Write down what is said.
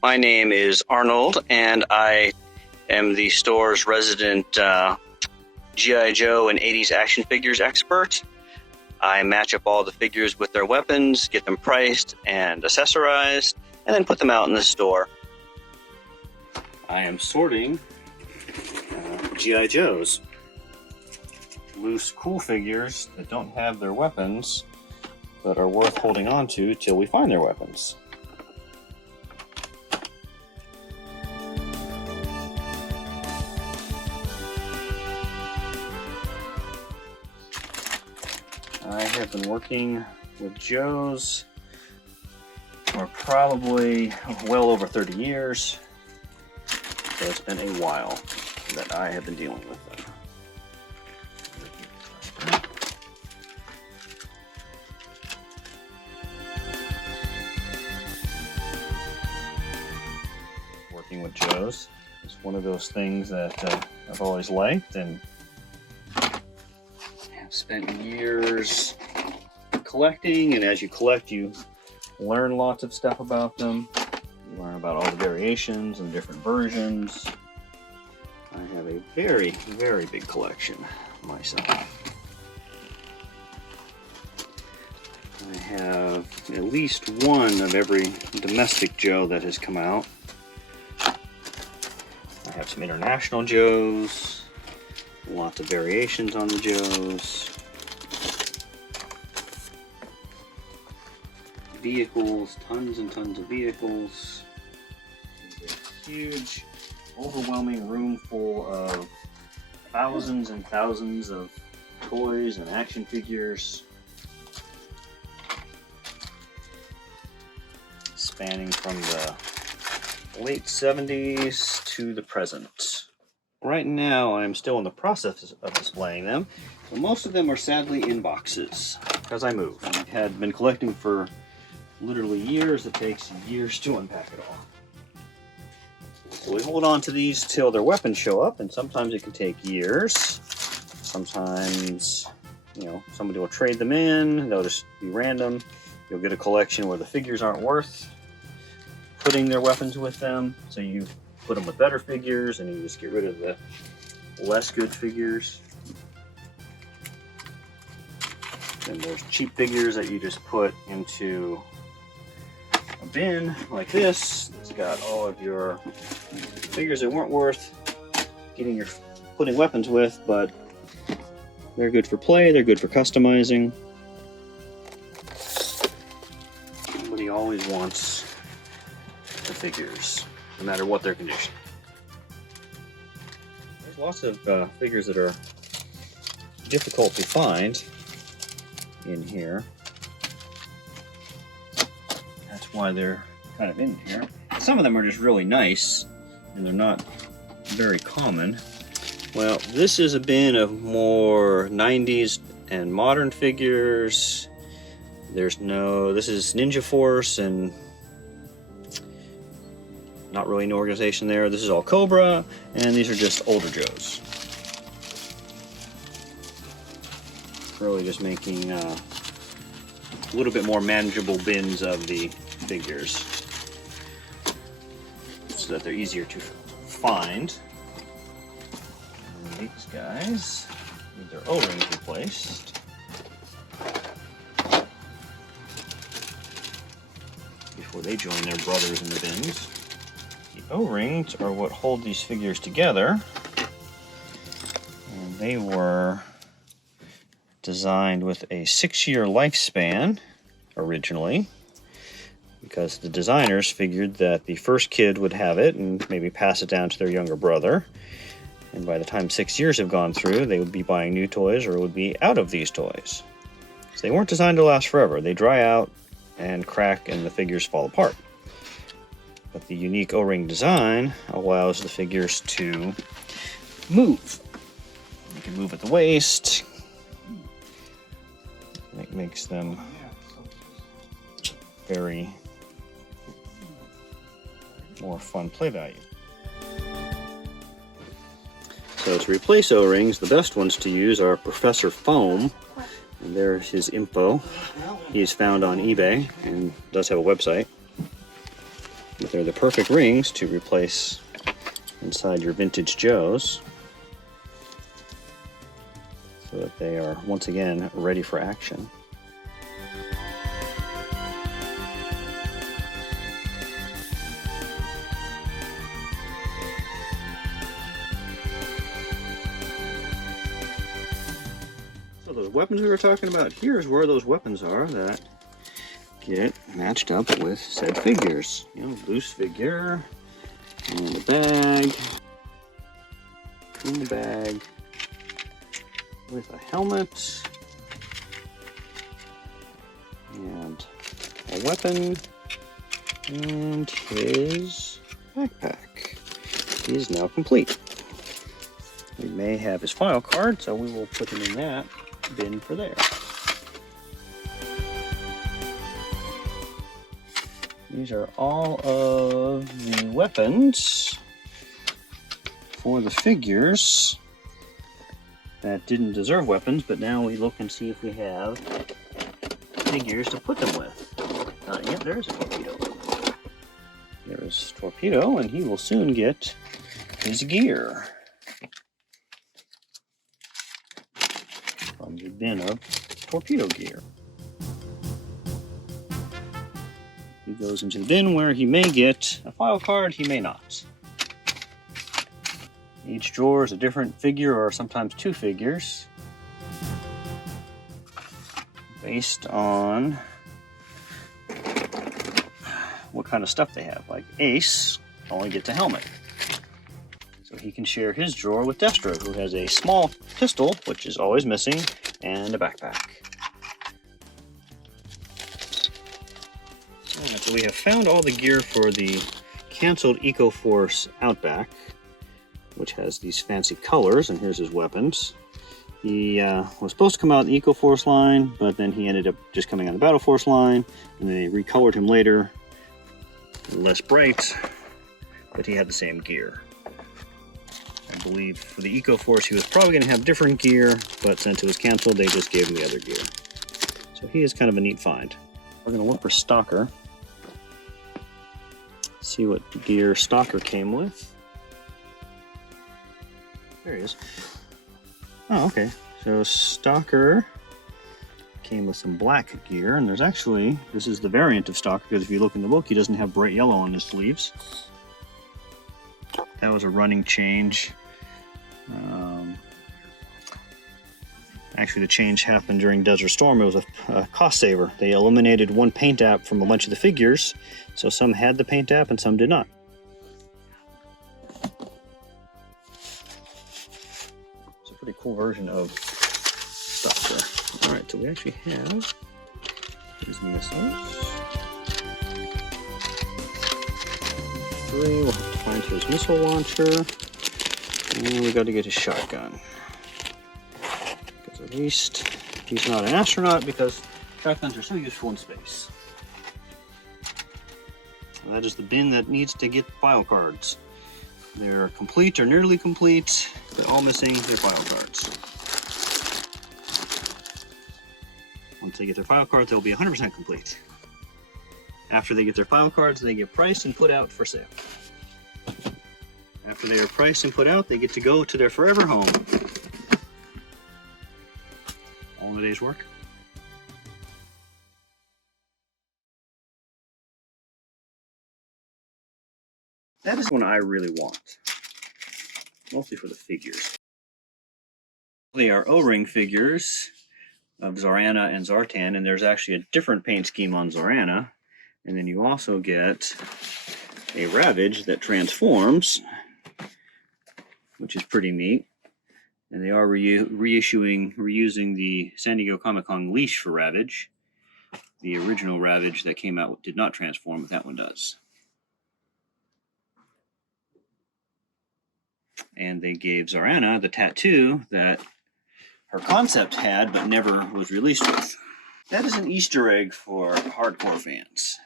My name is Arnold, and I am the store's resident G.I. Joe and 80s action figures expert. I match up all the figures with their weapons, get them priced and accessorized, and then put them out in the store. I am sorting G.I. Joes. Loose, cool figures that don't have their weapons, but are worth holding on to till we find their weapons. I have been working with Joes for probably well over 30 years, so it's been a while that I have been dealing with them. Working with Joes is one of those things that I've always liked, and I've spent years collecting, and as you collect, you learn lots of stuff about them. You learn about all the variations and different versions. I have a very, very big collection myself. I have at least one of every domestic Joe that has come out. I have some international Joes, lots of variations on the Joes, vehicles, tons and tons of vehicles. There's a huge, overwhelming room full of thousands and thousands of toys and action figures, spanning from the late 70s to the present. Right now I'm still in the process of displaying them, so most of them are sadly in boxes because I moved. I had been collecting for literally years. It takes years to unpack it all. So we hold on to these till their weapons show up, and sometimes it can take years. Sometimes, you know, somebody will trade them in, they'll just be random. You'll get a collection where the figures aren't worth putting their weapons with them, so you put them with better figures and you just get rid of the less good figures. Then there's cheap figures that you just put into a bin like this. It's got all of your figures that weren't worth putting weapons with, but they're good for play, they're good for customizing. Somebody always wants the figures, no matter what their condition. There's lots of figures that are difficult to find in here. That's why they're kind of in here. Some of them are just really nice, and they're not very common. Well, this is a bin of more 90s and modern figures. This is Ninja Force, and not really an organization there. This is all Cobra, and these are just older Joes. Really just making a little bit more manageable bins of the figures so that they're easier to find. And these guys need their O-rings replaced before they join their brothers in the bins. The O-rings are what hold these figures together, and they were designed with a 6-year lifespan originally, because the designers figured that the first kid would have it and maybe pass it down to their younger brother, and by the time 6 years have gone through, they would be buying new toys or would be out of these toys. So they weren't designed to last forever. They dry out and crack and the figures fall apart. But the unique O-ring design allows the figures to move. You can move at the waist. It makes them very more fun play value. So to replace O-rings, the best ones to use are Professor Foam. And there's his info. He's found on eBay and does have a website. But they're the perfect rings to replace inside your vintage Joes, so that they are once again ready for action. So those weapons we were talking about, here's where those weapons are that get matched up with said figures. You know, loose figure, and a bag, in the bag, with a helmet, and a weapon, and his backpack. He is now complete. We may have his file card, so we will put him in that bin for there. These are all of the weapons for the figures that didn't deserve weapons, but now we look and see if we have figures to put them with. Yep, there's a Torpedo. There's Torpedo, and he will soon get his gear from the bin of Torpedo gear. He goes into the bin where he may get a file card, he may not. Each drawer is a different figure, or sometimes two figures, based on what kind of stuff they have. Like Ace only gets a helmet, so he can share his drawer with Destro, who has a small pistol, which is always missing, and a backpack. Alright, so we have found all the gear for the canceled EcoForce Outback, which has these fancy colors, and here's his weapons. He was supposed to come out in the EcoForce line, but then he ended up just coming on the Battle Force line, and they recolored him later, less bright, but he had the same gear. I believe for the EcoForce he was probably going to have different gear, but since it was canceled, they just gave him the other gear. So he is kind of a neat find. We're going to look for Stalker. See what gear Stalker came with. There he is. Oh, okay. So Stalker came with some black gear, and there's actually, this is the variant of Stalker, because if you look in the book, he doesn't have bright yellow on his sleeves. That was a running change. Actually, the change happened during Desert Storm. It was a cost saver. They eliminated one paint app from a bunch of the figures, so some had the paint app and some did not. It's a pretty cool version of Stalker. Alright, so we actually have these missiles. 3, we'll have to find his missile launcher. And we got to get his shotgun. Because at least he's not an astronaut, because shotguns are so useful in space. And that is the bin that needs to get file cards. They're complete or nearly complete, but all missing their file cards. Once they get their file cards, they'll be 100% complete. After they get their file cards, they get priced and put out for sale. After they are priced and put out, they get to go to their forever home. All in a day's work. That is one I really want. Mostly for the figures. They are O-ring figures of Zorana and Zartan, and there's actually a different paint scheme on Zorana. And then you also get a Ravage that transforms, which is pretty neat. And they are reusing the San Diego Comic-Con leash for Ravage. The original Ravage that came out did not transform, but that one does. And they gave Zorana the tattoo that her concept had, but never was released with. That is an Easter egg for hardcore fans.